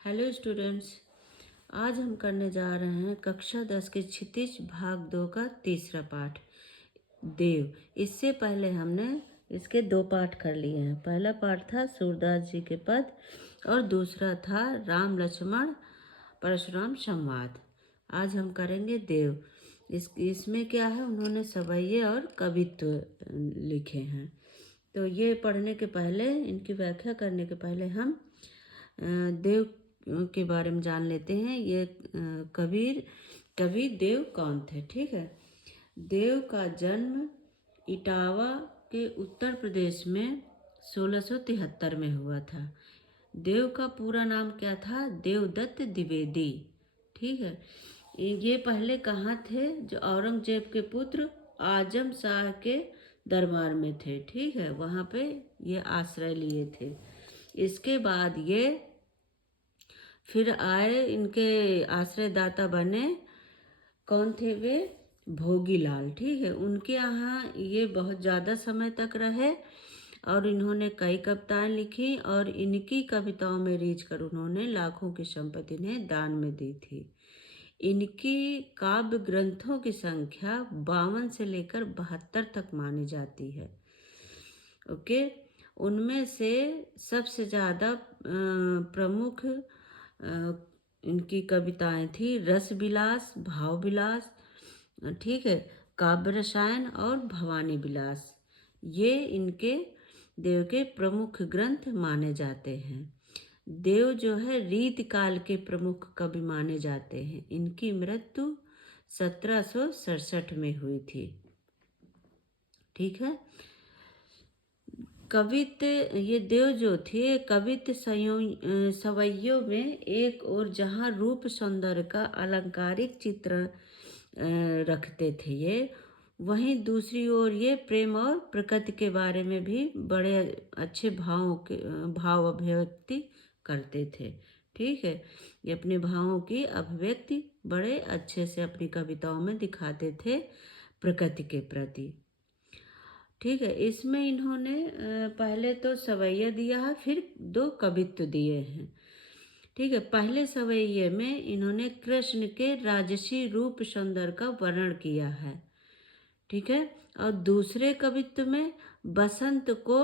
Hello students. आज हम करने जा रहे हैं कक्षा 10 के क्षितिज भाग 2 का तीसरा पाठ देव। इससे पहले हमने इसके 2 पाठ कर लिए हैं। पहला पाठ था सूरदास जी के पद और दूसरा था राम लक्ष्मण परशुराम संवाद। आज हम करेंगे देव। इसमें क्या है, उन्होंने सवैये और कवित्व लिखे हैं। तो ये पढ़ने के पहले, इनकी व्याख्या करने के पहले हम देव के बारे में जान लेते हैं। ये कवि देव कौन थे। ठीक है। देव का जन्म इटावा के उत्तर प्रदेश में 1673 में हुआ था। देव का पूरा नाम क्या था? देवदत्त द्विवेदी। ठीक है। ये पहले कहाँ थे? जो औरंगजेब के पुत्र आजम शाह के दरबार में थे। ठीक है, वहाँ पे ये आश्रय लिए थे। इसके बाद ये फिर आए, इनके आश्रयदाता बने। कौन थे वे? भोगीलाल। ठीक है, उनके यहाँ ये बहुत ज़्यादा समय तक रहे और इन्होंने कई कविताएं लिखी और इनकी कविताओं में रीझ कर उन्होंने लाखों की संपत्ति इन्हें दान में दी थी। इनकी काव्य ग्रंथों की संख्या 52 से लेकर 72 तक मानी जाती है। ओके। उनमें से सबसे ज़्यादा प्रमुख इनकी कविताएं थी रस विलास, भाव विलास, ठीक है, काव्य रसायन और भवानी विलास। ये इनके देव के प्रमुख ग्रंथ माने जाते हैं। देव जो है रीत काल के प्रमुख कवि माने जाते हैं। इनकी मृत्यु 1767 में हुई थी। ठीक है। कवित्त, ये देव जो थे कवित्त सवैयों में एक और जहाँ रूप सौंदर्य का अलंकारिक चित्र रखते थे ये, वहीं दूसरी ओर ये प्रेम और प्रकृति के बारे में भी बड़े अच्छे भाव अभिव्यक्ति करते थे। ठीक है। ये अपने भावों की अभिव्यक्ति बड़े अच्छे से अपनी कविताओं में दिखाते थे प्रकृति के प्रति। ठीक है। इसमें इन्होंने पहले तो सवैया दिया है, फिर 2 कवित्व दिए हैं। ठीक है। पहले सवैये में इन्होंने कृष्ण के राजसी रूप सौंदर्य का वर्णन किया है। ठीक है। और दूसरे कवित्व में बसंत को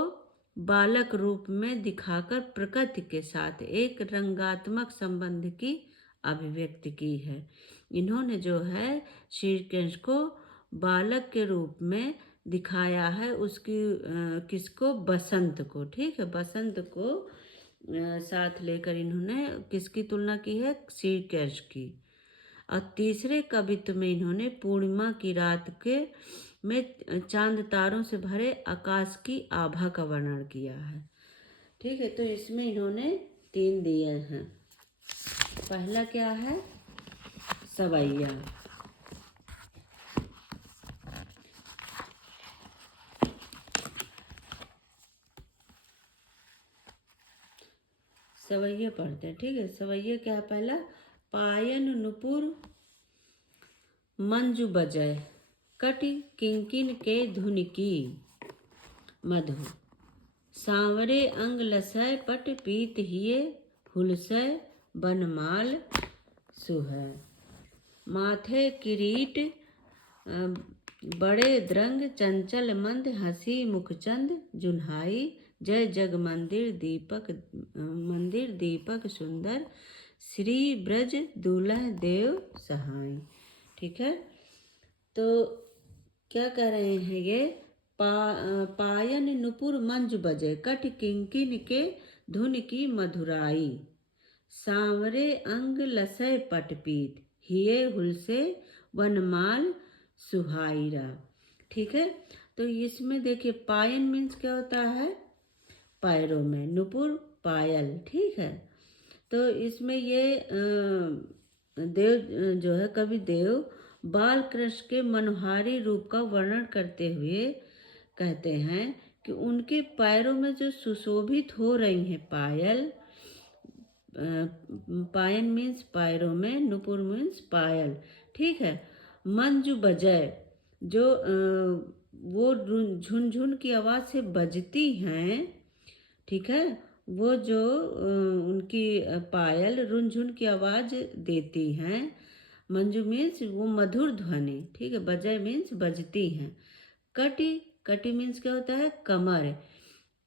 बालक रूप में दिखाकर प्रकृति के साथ एक रंगात्मक संबंध की अभिव्यक्ति की है। इन्होंने जो है श्री कृष्ण को बालक के रूप में दिखाया है, उसकी किसको? बसंत को। ठीक है। बसंत को साथ लेकर इन्होंने किसकी तुलना की है? श्री कृष्ण की। और तीसरे कवित्व में इन्होंने पूर्णिमा की रात के में चांद तारों से भरे आकाश की आभा का वर्णन किया है। ठीक है। तो इसमें इन्होंने 3 दिए हैं। पहला क्या है? सवैया। सवैया पढ़ते हैं। ठीक है। सवैया क्या है? पहला, पायन नुपुर मंजू बजय कटि किंकिन के धुन की मधु, सांवरे अंग लसय पट पीत हिये हुलसय बनमाल सुहै, माथे किरीट बड़े द्रंग चंचल मंद हंसी मुखचंद जुन्हाई, जय जग मंदिर दीपक सुंदर, श्री ब्रज दूल्ह देव सहाय। ठीक है। तो क्या कह रहे हैं ये? पायन नुपुर मंज बजे कट किंकिन के धुन की मधुराई, सांवरे अंग लसय पटपीत हिये हुलसे वनमाल सुहाईरा। ठीक है। तो इसमें देखिए पायन मीन्स क्या होता है? पैरों में, नुपुर पायल। ठीक है। तो इसमें ये देव जो है कवि देव बाल कृष्ण के मनोहारी रूप का वर्णन करते हुए कहते हैं कि उनके पैरों में जो सुशोभित हो रही हैं पायल, पायन मीन्स पैरों में, नुपुर मीन्स पायल। ठीक है। मंजू बजय जो वो झुनझुन की आवाज़ से बजती हैं। ठीक है। वो जो उनकी पायल रुनझुन की आवाज़ देती हैं। मंजू मीन्स वो मधुर ध्वनि, ठीक है। बजय मीन्स बजती हैं। कटी, कटी मीन्स क्या होता है? कमर।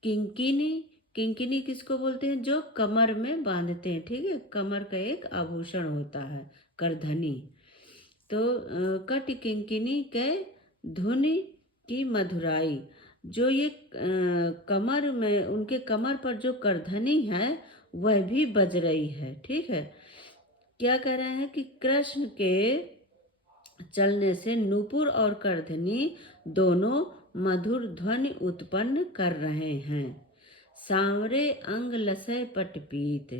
किंकिनी, किंकिनी किसको बोलते हैं? जो कमर में बांधते हैं, ठीक है। कमर का एक आभूषण होता है, करधनी। तो कट किंकिनी के धुनि की मधुराई, जो ये कमर में, उनके कमर पर जो करधनी है वह भी बज रही है, ठीक है। क्या कह रहे हैं कि कृष्ण के चलने से नूपुर और करधनी दोनों मधुर ध्वनि उत्पन्न कर रहे हैं। सांवरे अंग लसय पटपीत,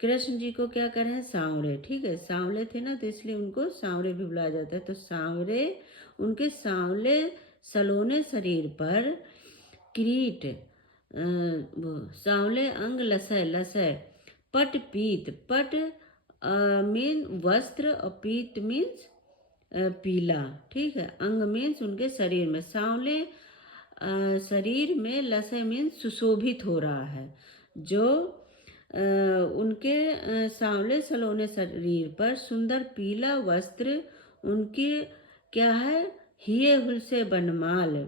कृष्ण जी को क्या कर रहे हैं? सांवरे, ठीक है। सांवले थे ना, तो इसलिए उनको सांवरे भी बुलाया जाता है। तो सांवरे, उनके सांवले सलोने शरीर पर किरीट, सांवले अंग लसय, लसय पट पीत, पट मीन वस्त्र और पीत मीन्स पीला, ठीक है। अंग मीन्स उनके शरीर में, सांवले शरीर में, लसय मीन्स सुशोभित हो रहा है। जो उनके सांवले सलोने शरीर पर सुंदर पीला वस्त्र, उनके क्या है? हिये हुलसे बनमाल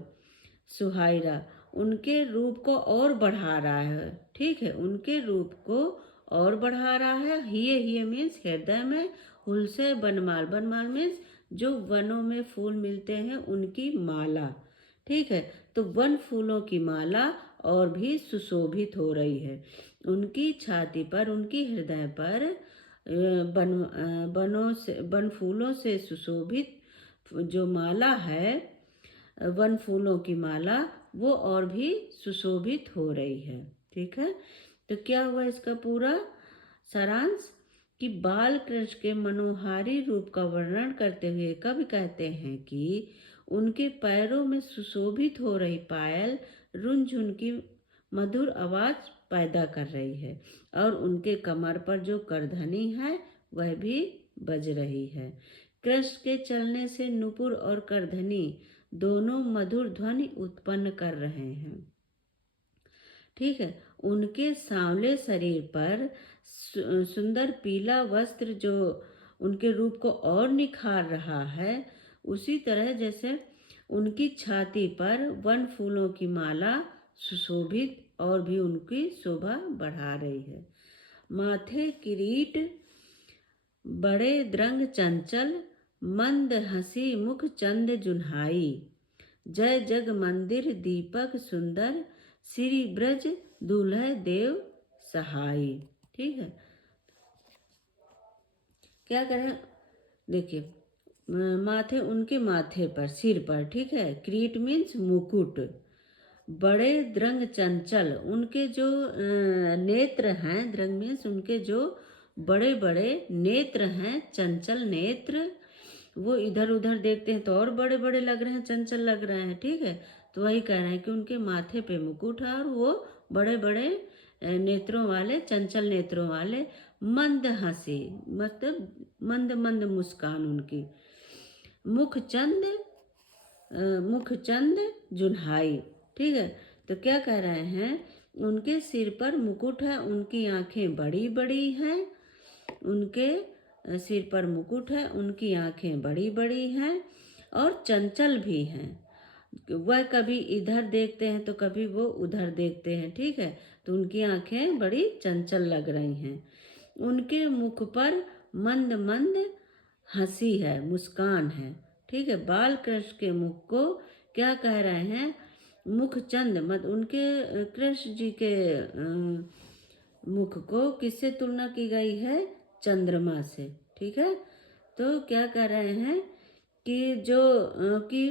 सुहायरा, उनके रूप को और बढ़ा रहा है, ठीक है। उनके रूप को और बढ़ा रहा है। हिये, हिये मीन्स हृदय में, हुलसे बनमाल, बनमाल मीन्स जो वनों में फूल मिलते हैं उनकी माला, ठीक है। तो वन फूलों की माला और भी सुशोभित हो रही है। उनकी छाती पर, उनकी हृदय पर बनों से, वन फूलों से सुशोभित जो माला है, वन फूलों की माला, वो और भी सुशोभित हो रही है, ठीक है। तो क्या हुआ इसका पूरा सारांश? कि बाल कृष्ण के मनोहारी रूप का वर्णन करते हुए कवि कहते हैं कि उनके पैरों में सुशोभित हो रही पायल रुनझुन की मधुर आवाज पैदा कर रही है, और उनके कमर पर जो करधनी है वह भी बज रही है। कृष्ण के चलने से नुपुर और करधनी दोनों मधुर ध्वनि उत्पन्न कर रहे हैं, ठीक है। उनके सांवले शरीर पर सुंदर पीला वस्त्र जो उनके रूप को और निखार रहा है, उसी तरह जैसे उनकी छाती पर वन फूलों की माला सुशोभित और भी उनकी शोभा बढ़ा रही है। माथे किरीट बड़े द्रंग चंचल, मंद हंसी मुख चंद जुन्हाई, जय जग मंदिर दीपक सुंदर, श्री ब्रज दूल्हे देव सहाय, ठीक है। क्या करें? देखिए, माथे, उनके माथे पर, सिर पर, ठीक है। क्रीट मीन्स मुकुट। बड़े द्रंग चंचल, उनके जो नेत्र हैं, द्रंग मीन्स उनके जो बड़े बड़े नेत्र हैं, चंचल नेत्र, वो इधर उधर देखते हैं तो और बड़े बड़े लग रहे हैं, चंचल लग रहे हैं, ठीक है। तो वही कह रहे हैं कि उनके माथे पे मुकुट है और वो बड़े बड़े नेत्रों वाले, चंचल नेत्रों वाले, मंद हंसी मतलब मंद मंद मुस्कान उनकी, मुखचंद, मुखचंद जुन्हाई, ठीक है। तो क्या कह रहे हैं? उनके सिर पर मुकुट है, उनकी आंखें बड़ी बड़ी हैं, उनके सिर पर मुकुट है, उनकी आंखें बड़ी बड़ी हैं और चंचल भी हैं। वह कभी इधर देखते हैं तो कभी वो उधर देखते हैं, ठीक है। तो उनकी आंखें बड़ी चंचल लग रही हैं। उनके मुख पर मंद मंद हंसी है, मुस्कान है, ठीक है। बाल कृष्ण के मुख को क्या कह रहे हैं? मुखचंद, मत उनके कृष्ण जी के मुख को किससे तुलना की गई है? चंद्रमा से, ठीक है। तो क्या कह रहे हैं कि जो कि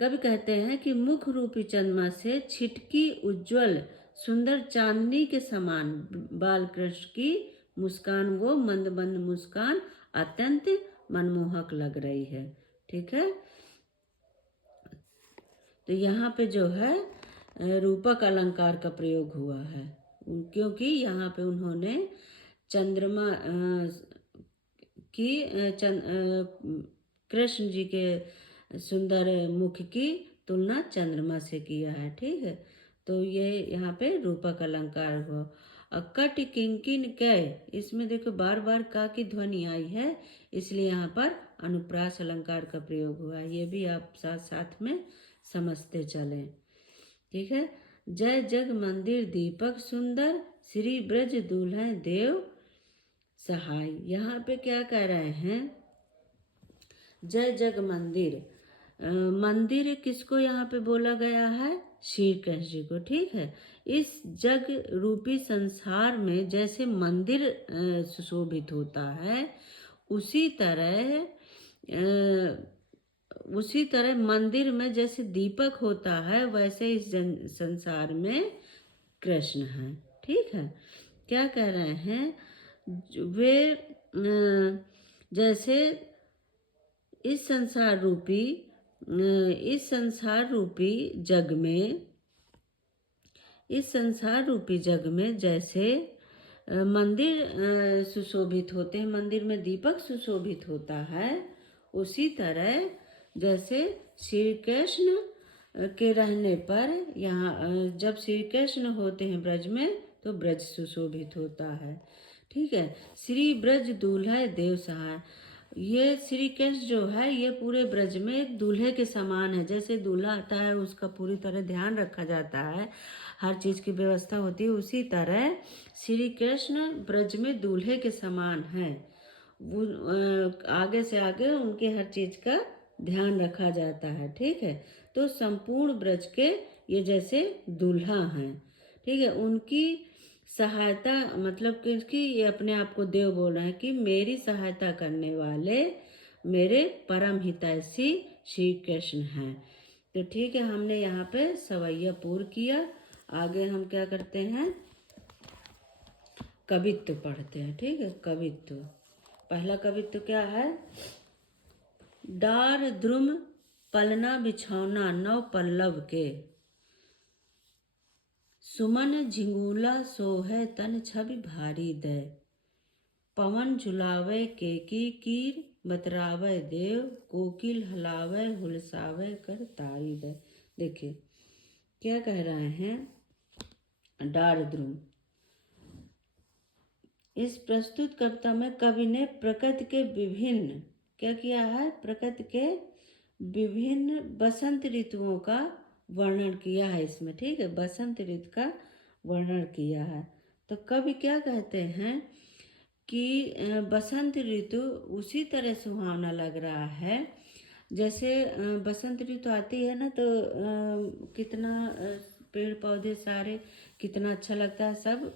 कवि कहते हैं कि मुख रूपी चंद्रमा से छिटकी उज्जवल सुंदर चांदनी के समान बालकृष्ण की मुस्कान, वो मंद मंद मुस्कान अत्यंत मनमोहक लग रही है, ठीक है। तो यहाँ पे जो है रूपक अलंकार का प्रयोग हुआ है, क्योंकि यहाँ पे उन्होंने चंद्रमा की कृष्ण जी के सुंदर मुख की तुलना चंद्रमा से किया है, ठीक है। तो ये यहाँ पे रूपक अलंकार हुआ। कट किंकिन कै, इसमें देखो बार बार का की ध्वनि आई है, इसलिए यहाँ पर अनुप्रास अलंकार का प्रयोग हुआ है। ये भी आप साथ साथ में समझते चलें। ठीक है। जय जग मंदिर दीपक सुंदर, श्री ब्रज दुल्हन देव सहाय। यहाँ पे क्या कह रहे हैं, जय जग मंदिर, मंदिर किसको यहाँ पे बोला गया है, श्री कृष्ण जी को। ठीक है। इस जग रूपी संसार में जैसे मंदिर सुशोभित होता है, उसी तरह मंदिर में जैसे दीपक होता है, वैसे इस संसार में कृष्ण है। ठीक है। क्या कह रहे हैं, वे जैसे इस संसार रूपी जग में जैसे मंदिर सुशोभित होते हैं, मंदिर में दीपक सुशोभित होता है, उसी तरह जैसे श्री कृष्ण के रहने पर यहाँ जब श्री कृष्ण होते हैं ब्रज में, तो ब्रज सुशोभित होता है। ठीक है। श्री ब्रज दूल्हा देव सहाय, ये श्री कृष्ण जो है ये पूरे ब्रज में एक दूल्हे के समान है। जैसे दूल्हा आता है उसका पूरी तरह ध्यान रखा जाता है, हर चीज़ की व्यवस्था होती है, उसी तरह श्री कृष्ण ब्रज में दूल्हे के समान है। वो आगे से आगे उनके हर चीज़ का ध्यान रखा जाता है। ठीक है। तो संपूर्ण ब्रज के ये जैसे दूल्हा हैं। ठीक है। उनकी सहायता मतलब कि ये अपने आप को देव बोल रहे हैं कि मेरी सहायता करने वाले मेरे परम हितैषी श्री कृष्ण हैं। तो ठीक है, हमने यहाँ पे सवैया पूर्ण किया। आगे हम क्या करते हैं, कवित्व पढ़ते हैं। ठीक है। कवित्व, पहला कवित्व क्या है, डार द्रुम पलना बिछौना नौ पल्लव के, सुमन झिंगुला सोहे तन छवि भारी दे, पवन झुलावे केकी कीर बतरावे देव, कोकिल हलावे हुलसावे कर तारी दे। देखिए क्या कह रहे हैं, डार द्रुम। इस प्रस्तुत कविता में कवि ने प्रकृति के विभिन्न क्या किया है, प्रकृति के विभिन्न बसंत ऋतुओं का वर्णन किया है इसमें। ठीक है। बसंत ऋतु का वर्णन किया है। तो कवि क्या कहते हैं कि बसंत ऋतु उसी तरह सुहावना लग रहा है, जैसे बसंत ऋतु आती है ना, तो कितना पेड़ पौधे सारे कितना अच्छा लगता है, सब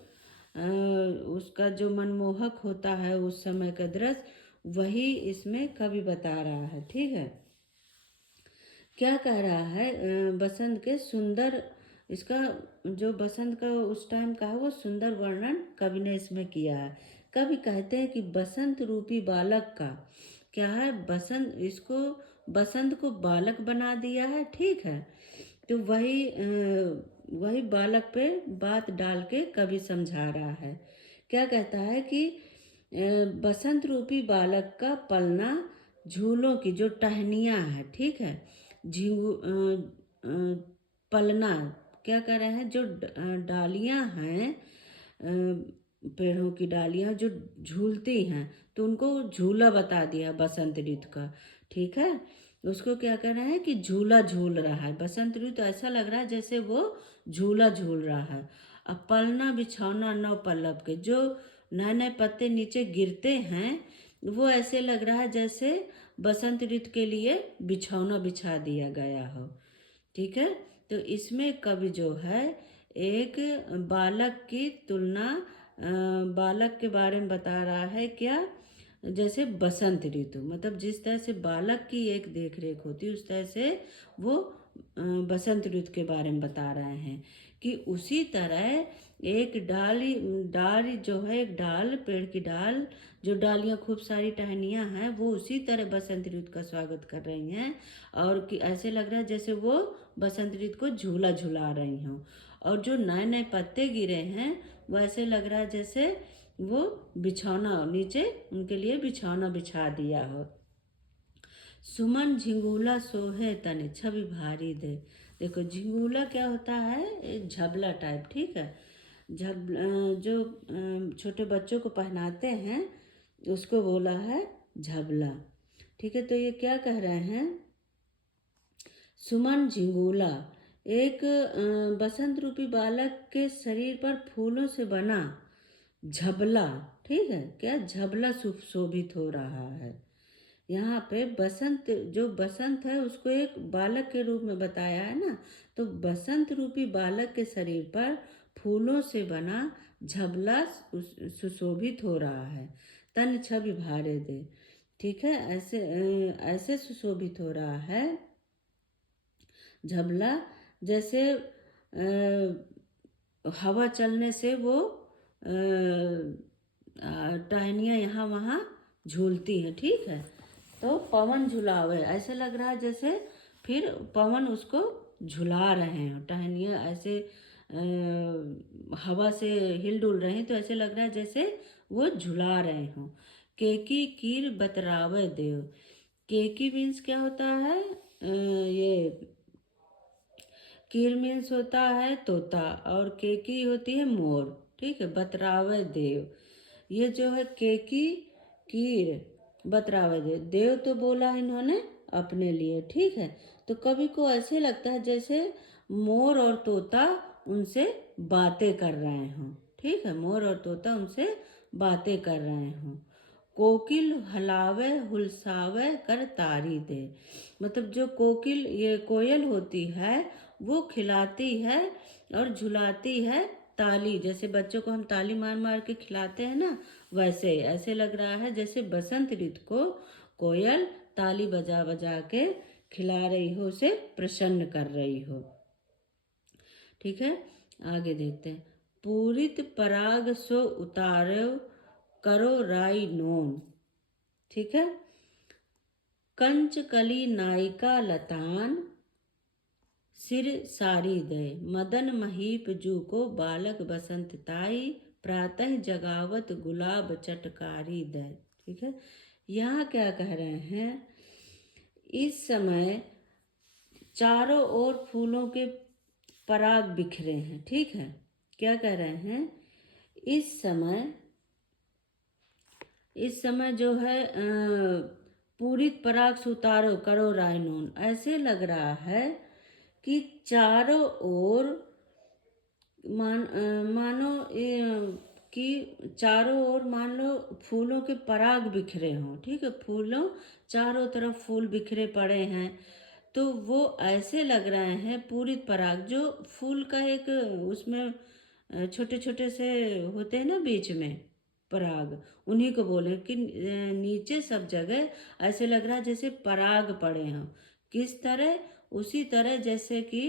उसका जो मनमोहक होता है उस समय का दृश्य, वही इसमें कवि बता रहा है। ठीक है। क्या कह रहा है, बसंत के सुंदर, इसका जो बसंत का उस टाइम का है वो सुंदर वर्णन कवि ने इसमें किया है। कवि कहते हैं कि बसंत रूपी बालक का क्या है, बसंत को बालक बना दिया है। ठीक है। तो वही बालक पे बात डाल के कवि समझा रहा है। क्या कहता है कि बसंत रूपी बालक का पलना, झूलों की जो टहनियाँ है, ठीक है, पलना क्या कर रहे हैं, जो डालियाँ हैं, पेड़ों की डालियाँ जो झूलती हैं, तो उनको झूला बता दिया बसंत ऋतु का। ठीक है। उसको क्या कर रहा है कि झूला झूल रहा है। बसंत ऋतु ऐसा लग रहा है जैसे वो झूला झूल रहा है। अब पलना बिछौना नौ पल्लव के, जो नए नए पत्ते नीचे गिरते हैं, वो ऐसे लग रहा है जैसे बसंत ऋतु के लिए बिछौना बिछा दिया गया हो। ठीक है। तो इसमें कवि जो है एक बालक की तुलना, बालक के बारे में बता रहा है, क्या, जैसे बसंत ऋतु, मतलब जिस तरह से बालक की एक देख रेख होती है, उस तरह से वो बसंत ऋतु के बारे में बता रहे हैं कि उसी तरह एक डाल जो है, एक डाल, पेड़ की डाल, जो डालियाँ खूब सारी टहनियाँ हैं, वो उसी तरह बसंत ऋतु का स्वागत कर रही हैं, और कि ऐसे लग रहा है जैसे वो बसंत ऋतु को झूला झुला रही हों। और जो नए नए पत्ते गिरे हैं, वो ऐसे लग रहा है जैसे वो बिछौना, नीचे उनके लिए बिछौना बिछा दिया हो। सुमन झिंगुला सोहे तने छवि भारी दे। देखो झिंगुला क्या होता है, एक झबला टाइप। ठीक है। जो छोटे बच्चों को पहनाते हैं उसको बोला है झबला। ठीक है, तो ये क्या कह रहे हैं, सुमन झिंगोला एक बसंत रूपी बालक के शरीर पर फूलों से बना झबला, ठीक है, क्या झबला सुशोभित हो रहा है। यहाँ पे बसंत, जो बसंत है उसको एक बालक के रूप में बताया है ना, तो बसंत रूपी बालक के शरीर पर फूलों से बना झबला सुशोभित हो रहा है। तन छवि भारे दे, ठीक है, ऐसे सुशोभित हो रहा है झबला, जैसे हवा चलने से वो टहनियाँ यहाँ वहाँ झूलती हैं। ठीक है, तो पवन झुलावे, ऐसे लग रहा है जैसे फिर पवन उसको झुला रहे हैं, टहनियाँ ऐसे हवा से हिल डुल रहे हैं, तो ऐसे लग रहा है जैसे वो झुला रहे हों। केकी कीर बतरावे देव, केकी मीन्स क्या होता है, ये कीर मीन्स होता है तोता और केकी होती है मोर। ठीक है, बतरावे देव, ये जो है केकी कीर बतरावे देव, देव तो बोला इन्होंने अपने लिए। ठीक है, तो कवि को ऐसे लगता है जैसे मोर और तोता उनसे बातें कर रहे हों। ठीक है, मोर और तोता उनसे बातें कर रहे हों। कोकिल हलावे हुलसावे कर तारी दे, मतलब जो कोकिल, ये कोयल होती है, वो खिलाती है और झुलाती है ताली, जैसे बच्चों को हम ताली मार मार के खिलाते हैं ना, वैसे ऐसे लग रहा है जैसे बसंत ऋतु को कोयल ताली बजा बजा के खिला रही हो, उसे प्रसन्न कर रही हो। ठीक है, आगे देखते हैं। पूरित पराग सो उतारो करो राई नोन, ठीक है, कंच कली नायिका लतान सिर सारी दे, मदन महीप जू को बालक बसंत ताई, प्रातः जगावत गुलाब चटकारी दे। ठीक है, यहाँ क्या कह रहे हैं, इस समय चारों ओर फूलों के पराग बिखरे हैं। ठीक है, क्या कह रहे हैं, इस समय जो है पूरित पराग सुतारो करो रायनोन, ऐसे लग रहा है कि चारों ओर मानो कि चारों ओर मान लो फूलों के पराग बिखरे हों। ठीक है, फूलों चारों तरफ फूल बिखरे पड़े हैं, तो वो ऐसे लग रहे हैं पूरित पराग, जो फूल का एक उसमें छोटे छोटे से होते हैं ना बीच में पराग, उन्हीं को बोले कि नीचे सब जगह ऐसे लग रहा है जैसे पराग पड़े हों। किस तरह, उसी तरह जैसे कि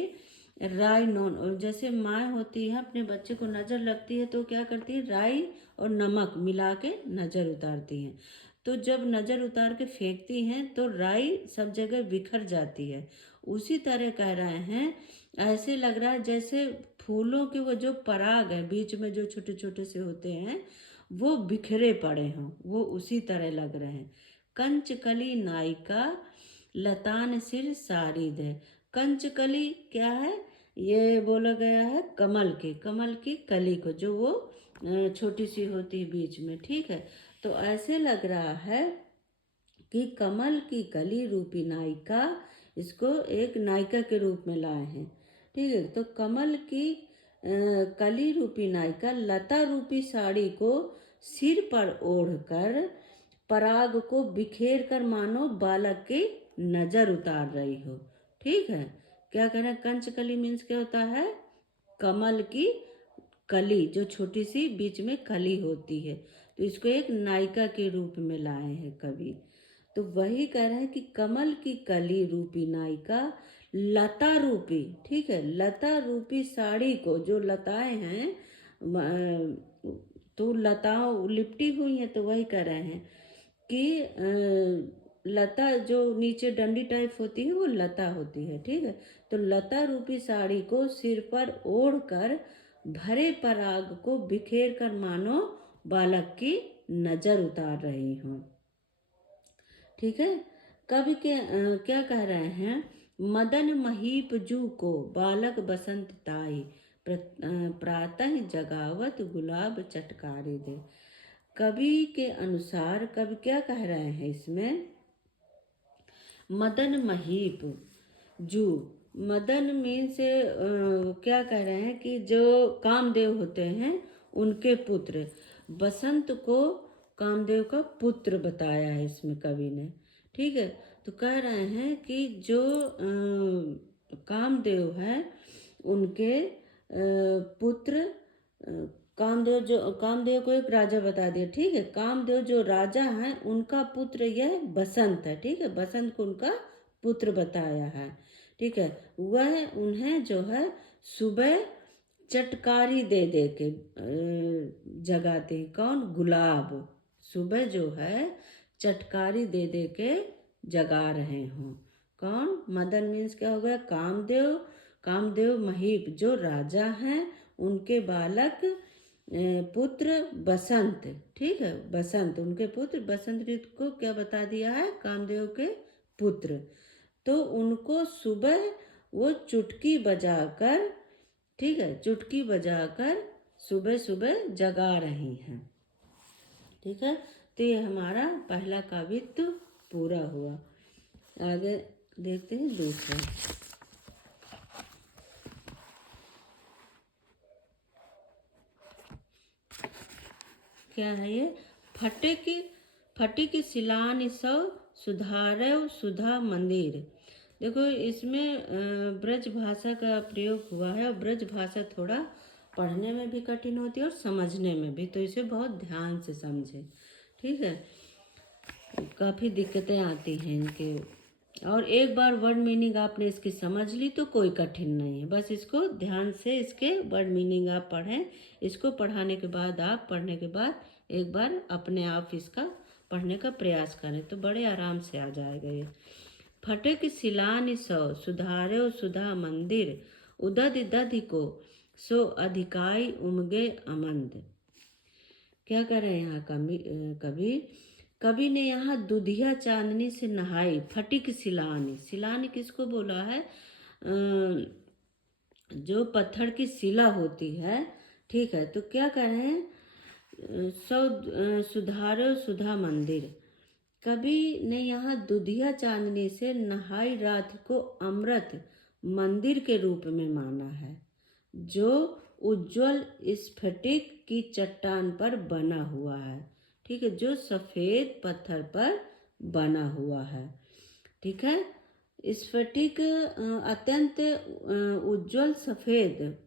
राई नोन, और जैसे माँ होती है अपने बच्चे को नज़र लगती है तो क्या करती है, राई और नमक मिला के नज़र उतारती हैं, तो जब नज़र उतार के फेंकती हैं तो राई सब जगह बिखर जाती है। उसी तरह कह रहे हैं, ऐसे लग रहा है जैसे फूलों के वो जो पराग है बीच में जो छोटे छोटे से होते हैं वो बिखरे पड़े हों, वो उसी तरह लग रहे हैं। कंचकली नायिका लतान सिर सारी दे, कंचकली क्या है, ये बोला गया है कमल की कली को, जो वो छोटी सी होती है बीच में। ठीक है, तो ऐसे लग रहा है कि कमल की कली रूपी नायिका, इसको एक नायिका के रूप में लाए हैं। ठीक है, तो कमल की कली रूपी नायिका लता रूपी साड़ी को सिर पर ओढ़कर पराग को बिखेर कर मानो बालक की नजर उतार रही हो। ठीक है, क्या कहना है, कंचकली मीन्स क्या होता है, कमल की कली, जो छोटी सी बीच में कली होती है, तो इसको एक नायिका के रूप में लाए हैं कवि। तो वही कह रहे हैं कि कमल की कली रूपी नायिका लता रूपी, ठीक है, लता रूपी साड़ी को, जो लताएं हैं तो लताओं लिपटी हुई हैं, तो वही कह रहे हैं कि लता जो नीचे डंडी टाइप होती है वो लता होती है। ठीक है, तो लता रूपी साड़ी को सिर पर ओढ़ कर भरे पराग को बिखेर कर मानो बालक की नजर उतार रही हूँ। ठीक है, कवि के क्या कह रहे हैं, मदन महीप जू को बालक बसंत ताई, प्रातः जगावत गुलाब चटकारी दे। कवि के अनुसार कवि क्या कह रहे हैं इसमें, मदन महीप जू, मदन मीन्स क्या कह रहे हैं कि जो कामदेव होते हैं उनके पुत्र, बसंत को कामदेव का पुत्र बताया है इसमें कवि ने। ठीक है, तो कह रहे हैं कि जो कामदेव हैं उनके पुत्र, कामदेव को एक राजा बता दिया। ठीक है, कामदेव जो राजा हैं उनका पुत्र यह बसंत है। ठीक है, बसंत को उनका पुत्र बताया है। ठीक है, वह उन्हें जो है सुबह चटकारी दे दे के जगाते हैं। कौन, गुलाब, सुबह जो है चटकारी दे दे के जगा रहे हों। कौन, मदन मीन्स क्या हो गया, कामदेव, कामदेव महीप जो राजा हैं उनके बालक पुत्र बसंत। ठीक है, बसंत उनके पुत्र, बसंत ऋतु को क्या बता दिया है, कामदेव के पुत्र। तो उनको सुबह वो चुटकी बजाकर, ठीक है, चुटकी बजाकर सुबह सुबह जगा रही हैं। ठीक है, तो ये हमारा पहला काव्यत्व पूरा हुआ। आगे देखते हैं दूसरा। क्या है ये, फटे की सिलान सौ सुधारव सुधा मंदिर। देखो इसमें ब्रज भाषा का प्रयोग हुआ है, और ब्रज भाषा थोड़ा पढ़ने में भी कठिन होती है और समझने में भी, तो इसे बहुत ध्यान से समझें। ठीक है, काफ़ी दिक्कतें आती हैं इनके, और एक बार वर्ड मीनिंग आपने इसकी समझ ली तो कोई कठिन नहीं है। बस इसको ध्यान से इसके वर्ड मीनिंग आप पढ़ें। इसको पढ़ाने के बाद आप पढ़ने के बाद एक बार अपने आप इसका पढ़ने का प्रयास करें तो बड़े आराम से आ जाएगा ये। फटक सिलान सौ सुधारो सुधा मंदिर, उदद दधि को सो अधिकाई उमगे अमंद। क्या कर रहे हैं यहाँ कवि, कवि ने यहाँ दुधिया चांदनी से नहाई, फटिक सिलानी, सिलानी किसको बोला है, जो पत्थर की शिला होती है। ठीक है, तो क्या कर रहे हैं, सुधारो सुधा मंदिर, कवि ने यहाँ दुधिया चांदनी से नहाई रात को अमृत मंदिर के रूप में माना है, जो उज्जवल स्फटिक की चट्टान पर बना हुआ है। ठीक है, जो सफ़ेद पत्थर पर बना हुआ है। ठीक है, स्फटिक अत्यंत उज्जवल सफ़ेद,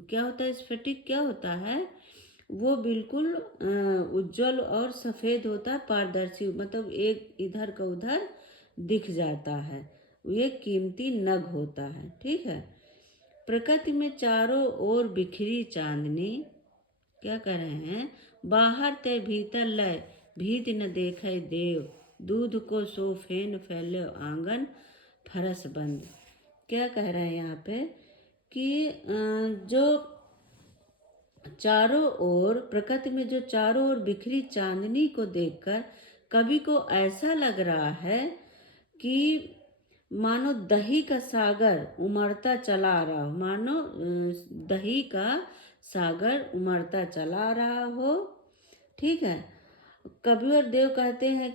क्या होता है स्फटिक, क्या होता है, वो बिल्कुल उज्जवल और सफ़ेद होता है, पारदर्शी, मतलब एक इधर का उधर दिख जाता है, ये कीमती नग होता है। ठीक है, प्रकृति में चारों ओर बिखरी चांदनी, क्या कर रहे हैं, बाहर ते भीतर लय भीत न देखे देव, दूध को सो फेन फैले आंगन फरस बंद। क्या कह रहे हैं यहाँ पे कि जो चारों ओर, प्रकृति में जो चारों ओर बिखरी चांदनी को देखकर कवि को ऐसा लग रहा है कि मानो दही का सागर उमड़ता चला रहा हो, मानो दही का सागर उमड़ता चला रहा हो। ठीक है, कबीर देव कहते हैं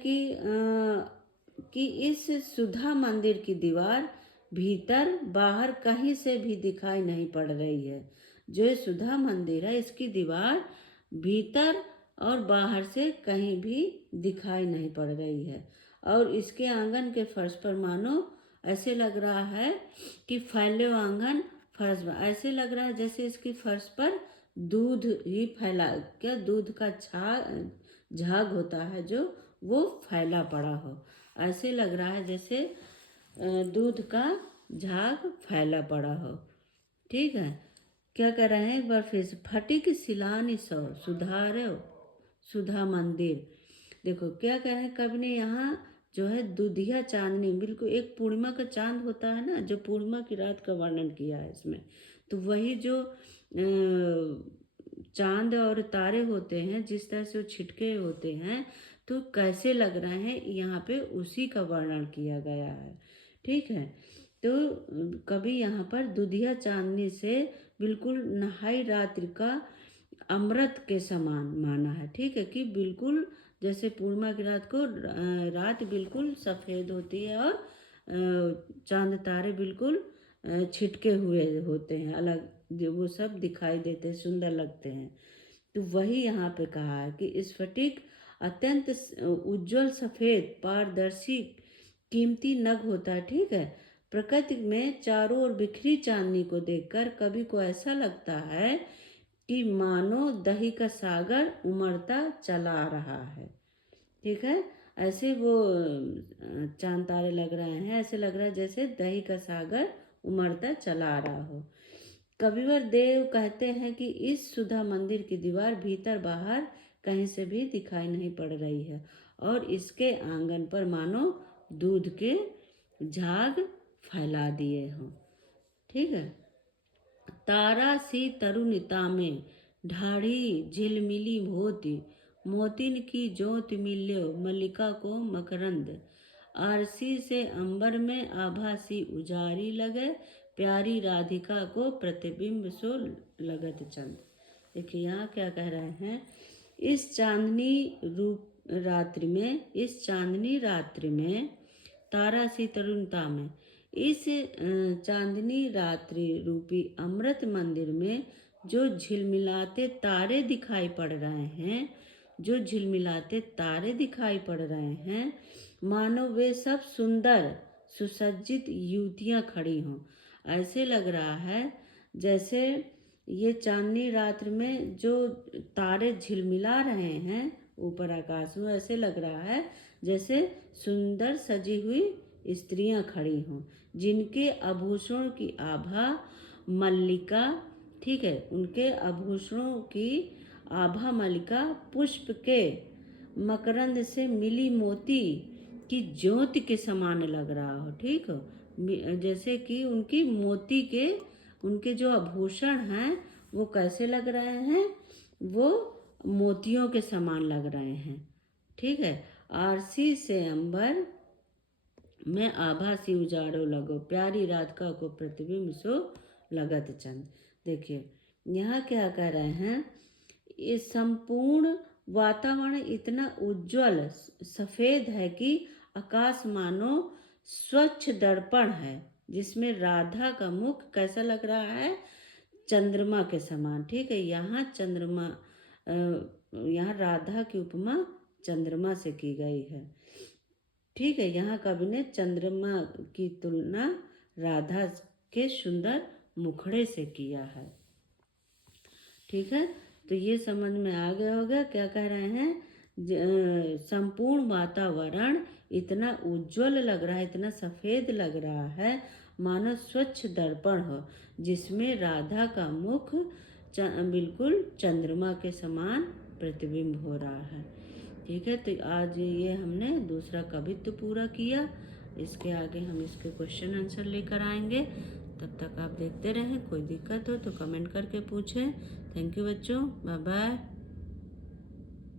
कि इस सुधा मंदिर की दीवार भीतर बाहर कहीं से भी दिखाई नहीं पड़ रही है। जो ये सुधा मंदिर है इसकी दीवार भीतर और बाहर से कहीं भी दिखाई नहीं पड़ रही है, और इसके आंगन के फर्श पर मानो ऐसे लग रहा है कि फैले आंगन फर्श, ऐसे लग रहा है जैसे इसकी फर्श पर दूध ही फैला, क्या दूध का झाग होता है जो वो फैला पड़ा हो, ऐसे लग रहा है जैसे दूध का झाग फैला पड़ा हो। ठीक है, क्या कर रहे हैं एक बार फिर से, फटिक सिलानी सौ सुधारो सुधा मंदिर। देखो क्या कह रहे हैं कवि ने यहाँ जो है दुधिया चांदनी, बिल्कुल एक पूर्णिमा का चांद होता है ना, जो पूर्णिमा की रात का वर्णन किया है इसमें, तो वही जो चांद और तारे होते हैं जिस तरह से वो छिटके होते हैं, तो कैसे लग रहे हैं यहाँ पे उसी का वर्णन किया गया है। ठीक है, तो कभी यहाँ पर दुधिया चांदनी से बिल्कुल नहाई रात्रि का अमृत के समान माना है। ठीक है, कि बिल्कुल जैसे पूर्णिमा की रात को रात बिल्कुल सफ़ेद होती है और चांद तारे बिल्कुल छिटके हुए होते हैं, अलग जो वो सब दिखाई देते हैं, सुंदर लगते हैं। तो वही यहाँ पे कहा है कि स्फटिक अत्यंत उज्जवल सफ़ेद पारदर्शी कीमती नग होता है। ठीक है, प्रकृति में चारों ओर बिखरी चांदनी को देखकर कवि को ऐसा लगता है कि मानो दही का सागर उमड़ता चला रहा है। ठीक है, ऐसे वो चांद तारे लग रहे हैं, ऐसे लग रहा है जैसे दही का सागर उमड़ता चला रहा हो। कविवर देव कहते हैं कि इस सुधा मंदिर की दीवार भीतर बाहर कहीं से भी दिखाई नहीं पड़ रही है और इसके आंगन पर मानो दूध के झाग फैला दिए हों। ठीक है, तारा सी तरुणिता में ढाढ़ी झिलमिली मोती, मोतिन की ज्योति मिल्यो मल्लिका को मकरंद, आरसी से अंबर में आभा सी उजारी लगे, प्यारी राधिका को प्रतिबिंब सो लगत चंद। देखिए यहाँ क्या कह रहे हैं, इस चांदनी रूप रात्रि में, इस चांदनी रात्रि में तारा सी तरुणता में, इस चांदनी रात्रि रूपी अमृत मंदिर में जो झिलमिलाते तारे दिखाई पड़ रहे हैं, जो झिलमिलाते तारे दिखाई पड़ रहे हैं, मानो वे सब सुंदर सुसज्जित युवतियां खड़ी हों। ऐसे लग रहा है जैसे ये चांदनी रात्रि में जो तारे झिलमिला रहे हैं ऊपर आकाश में, ऐसे लग रहा है जैसे सुंदर सजी हुई स्त्रियां खड़ी हों, जिनके आभूषणों की आभा मल्लिका, ठीक है, उनके आभूषणों की आभा मल्लिका पुष्प के मकरंद से मिली मोती की ज्योति के समान लग रहा हो। ठीक हो, जैसे कि उनकी मोती के, उनके जो आभूषण हैं वो कैसे लग रहे हैं, वो मोतियों के समान लग रहे हैं। ठीक है, आरसी से अंबर में आभा सी उजाड़ो लगो, प्यारी राधिका को प्रतिबिंब सो लगत चंद। देखिए यहाँ क्या कह रहे हैं, ये संपूर्ण वातावरण इतना उज्जवल सफ़ेद है कि आकाश मानो स्वच्छ दर्पण है, जिसमें राधा का मुख कैसा लग रहा है, चंद्रमा के समान। ठीक है, यहाँ चंद्रमा, यहाँ राधा की उपमा चंद्रमा से की गई है। ठीक है, यहाँ कवि ने चंद्रमा की तुलना राधा के सुंदर मुखड़े से किया है। ठीक है, तो ये समझ में आ गया होगा क्या कह रहे हैं, संपूर्ण वातावरण इतना उज्जवल लग रहा है, इतना सफ़ेद लग रहा है, मानो स्वच्छ दर्पण हो, जिसमें राधा का मुख बिल्कुल चंद्रमा के समान प्रतिबिंब हो रहा है। ठीक है, तो आज ये हमने दूसरा कवित्व पूरा किया। इसके आगे हम इसके क्वेश्चन आंसर लेकर आएंगे। तब तक आप देखते रहें, कोई दिक्कत हो तो कमेंट करके पूछें। थैंक यू बच्चों, बाय बाय।